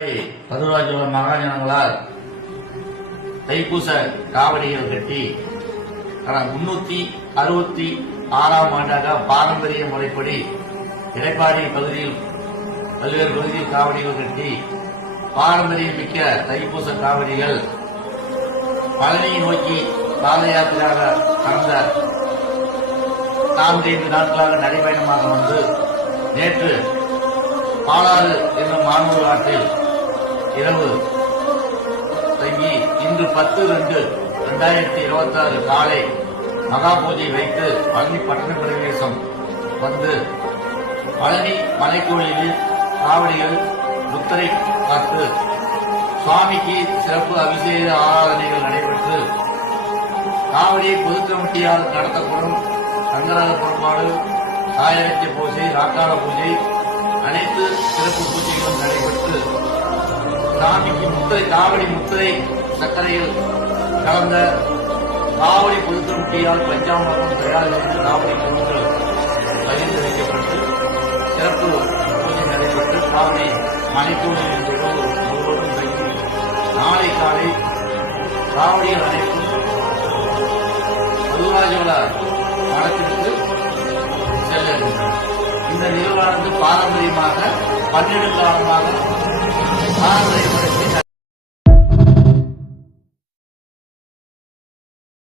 மதுராஜோட மகாஜனங்களால் தைப்பூச காவடிகள் கட்டி 366ஆம் ஆண்டாக பாரம்பரிய முறைப்படி எடப்பாடி பகுதியில் பல்வேறு பகுதியில் காவடிகள் கட்டி பாரம்பரியம் மிக்க தைப்பூச காவடிகள் பழனியை நோக்கி பாத யாத்திரையாக கடந்த 4-5 நாட்களாக நடைபயணமாக வந்து நேற்று பாலாறு என்னும் மானூர் ஆற்றில் இரவு தங்கி இன்று 10/2/2026 காலை மகா பூஜை வைத்து பழனி பட்டண பிரவேசம் வந்து பழனி மலைக்கோயிலில் காவடிகள் முத்திரை காத்து சுவாமிக்கு சிறப்பு அபிஷேக ஆராதனைகள் நடைபெற்று காவடியை பொது கமிட்டியால் நடத்தப்படும் சங்கராக புறப்பாடு சாயரட்சிய பூஜை ராக்கால பூஜை அனைத்து சிறப்பு பூஜைகளும் நடைபெற்று சாமிக்கு காவடி முத்திரை சர்க்கரையில் கலந்த காவடி பொது கமிட்டியால் பஞ்சாமிரதம் தயார் செய்து காவடி பொருட்கள் பகிர்ந்து வைக்கப்பட்டு சிறப்பு பூஜை நடைபெற்று சுவாமி மலைக்கோயிலில் முழுவதும் தங்கி நாளை காலை காவடிகள் அனைத்தும் மதுராஜோட மடத்திற்கு செல்ல இந்த நிகழ்வானது பாரம்பரியமாக 12 காலமாக பாரம்பரிய